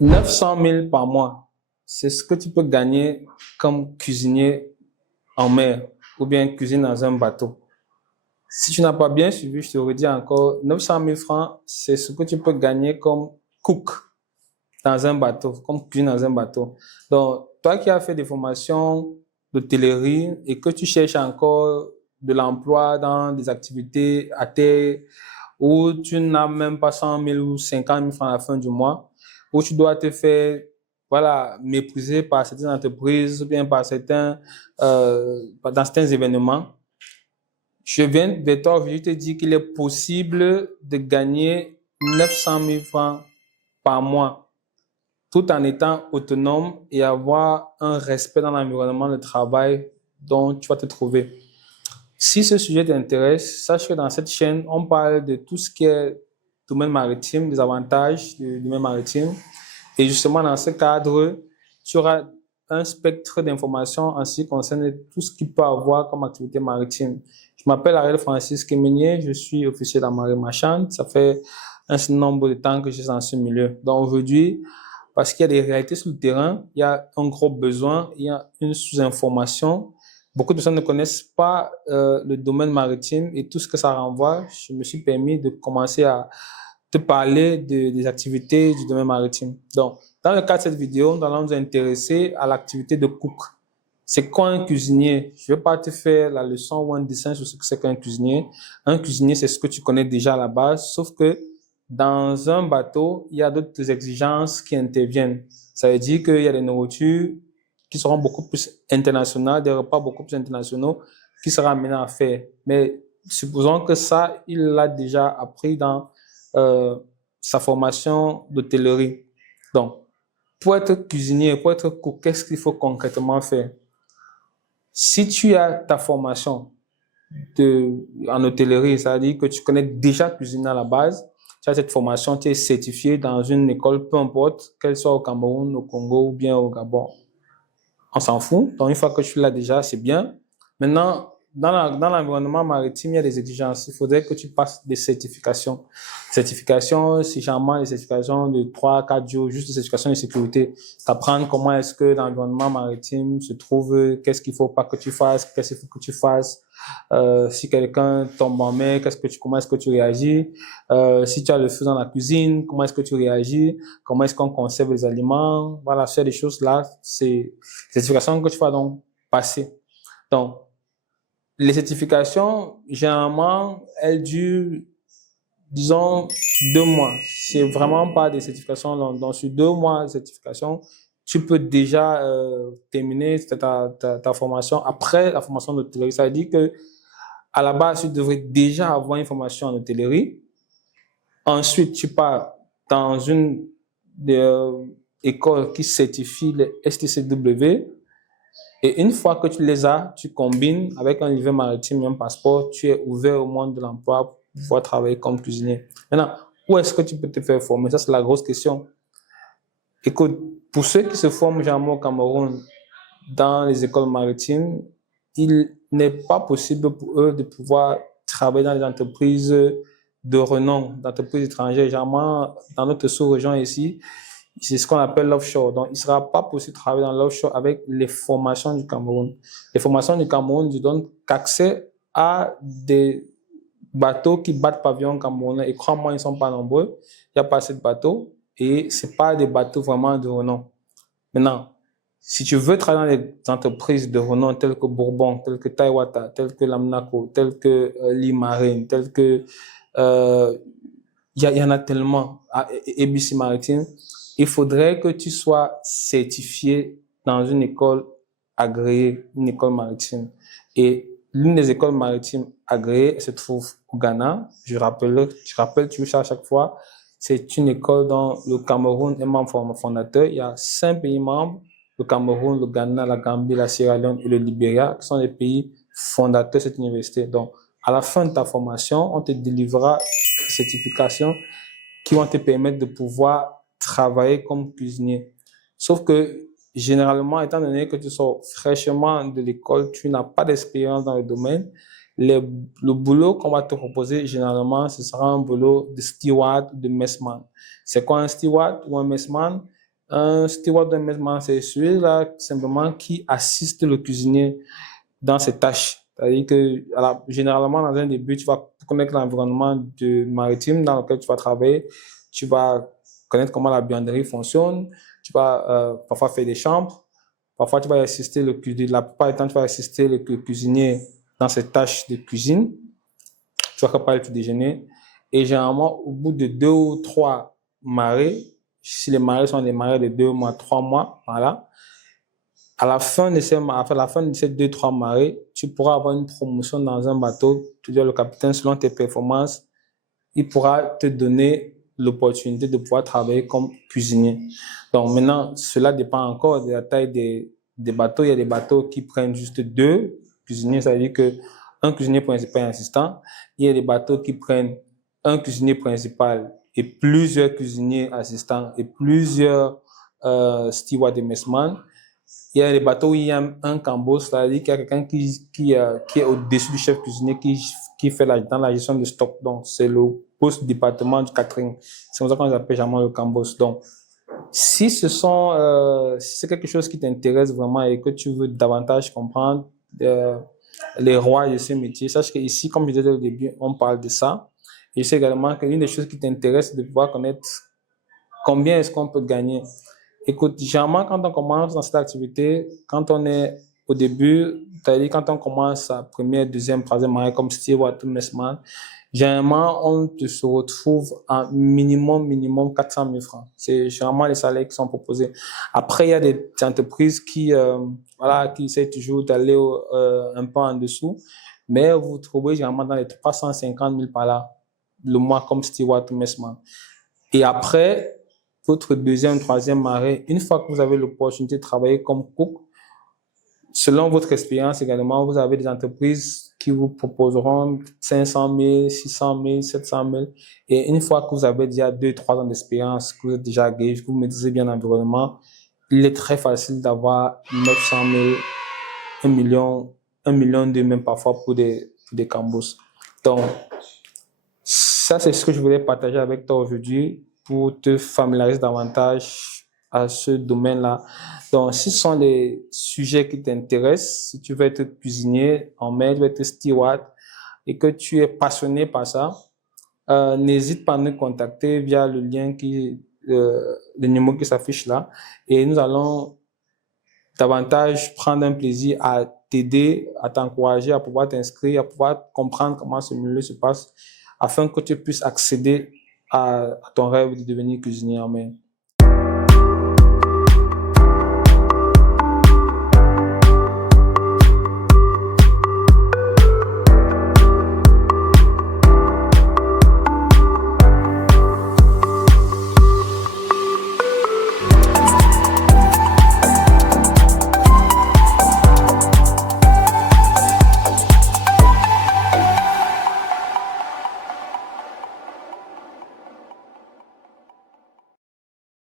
900 000 par mois, c'est ce que tu peux gagner comme cuisinier en mer ou bien cuisine dans un bateau. Si tu n'as pas bien suivi, je te redis encore, 900 000 francs, c'est ce que tu peux gagner comme cook dans un bateau, comme cuisine dans un bateau. Donc, toi qui as fait des formations d'hôtellerie et que tu cherches encore de l'emploi dans des activités à terre où tu n'as même pas 100 000 ou 50 000 francs à la fin du mois, où tu dois te faire, voilà, mépriser par certaines entreprises ou bien par dans certains événements. Je viens de toi aujourd'hui te dire qu'il est possible de gagner 900 000 francs par mois tout en étant autonome et avoir un respect dans l'environnement de travail dont tu vas te trouver. Si ce sujet t'intéresse, sache que dans cette chaîne, on parle de tout ce qui est domaine maritime, des avantages du domaine maritime. Et justement, dans ce cadre, tu auras un spectre d'informations en ce qui concerne tout ce qu'il peut avoir comme activité maritime. Je m'appelle Ariel Francis Kémenier, je suis officier de la marine marchande. Ça fait un certain nombre de temps que je suis dans ce milieu. Donc aujourd'hui, parce qu'il y a des réalités sur le terrain, il y a un gros besoin, il y a une sous-information. Beaucoup de personnes ne connaissent pas le domaine maritime et tout ce que ça renvoie. Je me suis permis de commencer à te parler des activités du domaine maritime. Donc, dans le cadre de cette vidéo, nous allons nous intéresser à l'activité de cook. C'est quoi un cuisinier? Je ne vais pas te faire la leçon ou un dessin sur ce que c'est qu'un cuisinier. Un cuisinier, c'est ce que tu connais déjà à la base, sauf que dans un bateau, il y a d'autres exigences qui interviennent. Ça veut dire qu'il y a des nourritures qui seront beaucoup plus internationales, des repas beaucoup plus internationaux qui sera amené à faire. Mais supposons que ça, il l'a déjà appris dans sa formation d'hôtellerie. Donc, pour être cuisinier, pour être cook, qu'est-ce qu'il faut concrètement faire? Si tu as ta formation en hôtellerie, c'est-à-dire que tu connais déjà cuisiner à la base, tu as cette formation, tu es certifié dans une école, peu importe, qu'elle soit au Cameroun, au Congo ou bien au Gabon. On s'en fout. Donc, une fois que tu l'as déjà, c'est bien. Maintenant, dans l'environnement maritime, il y a des exigences. Il faudrait que tu passes des certifications. Certifications, c'est généralement des certifications de 3-4 jours, juste des certifications de sécurité. T'apprendre comment est-ce que l'environnement maritime se trouve, qu'est-ce qu'il faut pas que tu fasses, qu'est-ce qu'il faut que tu fasses. Si quelqu'un tombe en mer, comment est-ce que tu réagis? Si tu as le feu dans la cuisine, comment est-ce que tu réagis? Comment est-ce qu'on conserve les aliments? Voilà, c'est des choses là, c'est certifications que tu vas donc passer. Donc, les certifications, généralement, elles durent, disons, 2 mois. C'est vraiment pas des certifications longues. Donc, sur 2 mois de certification, tu peux déjà terminer ta formation après la formation d'hôtellerie. Ça veut dire que à la base, tu devrais déjà avoir une formation en hôtellerie. Ensuite, tu pars dans une école qui certifie les STCW. Et une fois que tu les as, tu combines avec un livret maritime et un passeport, tu es ouvert au monde de l'emploi pour pouvoir travailler comme cuisinier. Maintenant, où est-ce que tu peux te faire former? Ça, c'est la grosse question. Écoute, pour ceux qui se forment généralement au Cameroun dans les écoles maritimes, il n'est pas possible pour eux de pouvoir travailler dans les entreprises de renom, d'entreprises étrangères. Généralement, dans notre sous-région ici, c'est ce qu'on appelle l'offshore. Donc, il ne sera pas possible de travailler dans l'offshore avec les formations du Cameroun. Les formations du Cameroun ne donnent qu'accès à des bateaux qui battent pavillon camerounais. Et crois-moi, ils ne sont pas nombreux. Il n'y a pas assez de bateaux et ce n'est pas des bateaux vraiment de renom. Maintenant, si tu veux travailler dans des entreprises de renom telles que Bourbon, telles que Taiwata, telles que Lamnaco, telles que Limarine, telles que y en a tellement, ABC Maritime, il faudrait que tu sois certifié dans une école agréée, une école maritime. Et l'une des écoles maritimes agréées se trouve au Ghana. Je rappelle toujours ça à chaque fois. C'est une école dont le Cameroun est membre fondateur. Il y a 5 pays membres: le Cameroun, le Ghana, la Gambie, la Sierra Leone et le Libéria, qui sont les pays fondateurs de cette université. Donc, à la fin de ta formation, on te délivrera des certifications qui vont te permettre de pouvoir travailler comme cuisinier. Sauf que, généralement, étant donné que tu sors fraîchement de l'école, tu n'as pas d'expérience dans le domaine, le boulot qu'on va te proposer, généralement, ce sera un boulot de steward ou de messman. C'est quoi un steward ou un messman? Un steward d'un messman, c'est celui-là simplement qui assiste le cuisinier dans ses tâches. C'est-à-dire que généralement, dans un début, tu vas connaître l'environnement maritime dans lequel tu vas travailler. Tu vas connaître comment la buanderie fonctionne. Tu vas parfois faire des chambres. Parfois, tu vas assister le cuisinier. La plupart du temps, tu vas assister le cuisinier dans ses tâches de cuisine. Tu vas préparer le petit déjeuner. Et généralement, au bout de 2 ou 3 marées, si les marées sont des marées de 2 mois, 3 mois, voilà, à la fin de ces 2-3 marées, tu pourras avoir une promotion dans un bateau. Tu dis le capitaine, selon tes performances, il pourra te donner l'opportunité de pouvoir travailler comme cuisinier. Donc maintenant, cela dépend encore de la taille des bateaux. Il y a des bateaux qui prennent juste 2 cuisiniers, ça veut dire que un cuisinier principal et un assistant. Il y a des bateaux qui prennent un cuisinier principal et plusieurs cuisiniers assistants et plusieurs stewards et messman. Il y a des bateaux où il y a un cambos, c'est-à-dire qu'il y a quelqu'un qui est au-dessus du chef cuisinier qui fait dans la gestion de stock. Donc, c'est le poste département du catering. C'est comme ça qu'on appelle généralement le cambos. Donc, si si c'est quelque chose qui t'intéresse vraiment et que tu veux davantage comprendre les rois de ce métier, sache qu'ici, comme je disais au début, on parle de ça. Et c'est également que l'une des choses qui t'intéresse, c'est de pouvoir connaître combien est-ce qu'on peut gagner. Écoute, généralement, quand on commence dans cette activité, quand on est au début, c'est-à-dire quand on commence sa première, deuxième, troisième année comme steward ou messman, généralement, on se retrouve à minimum 400 000 francs. C'est généralement les salaires qui sont proposés. Après, il y a des entreprises qui essaient toujours d'aller un peu en dessous, mais vous vous trouvez généralement dans les 350 000 par là, le mois comme steward ou messman. Et après, votre deuxième, troisième marée, une fois que vous avez l'opportunité de travailler comme cook, selon votre expérience également, vous avez des entreprises qui vous proposeront 500 000, 600 000, 700 000. Et une fois que vous avez déjà 2-3 ans d'expérience, que vous êtes déjà engagé, que vous maîtrisez bien l'environnement, il est très facile d'avoir 900 000, 1 million 2 même parfois pour des cambos. Donc, ça, c'est ce que je voulais partager avec toi aujourd'hui pour te familiariser davantage à ce domaine-là. Donc, si ce sont des sujets qui t'intéressent, si tu veux être cuisinier en mer, tu veux être steward et que tu es passionné par ça, n'hésite pas à nous contacter via le lien le numéro qui s'affiche là et nous allons davantage prendre un plaisir à t'aider, à t'encourager, à pouvoir t'inscrire, à pouvoir comprendre comment ce milieu se passe afin que tu puisses accéder à ton rêve de devenir cuisinier en mer.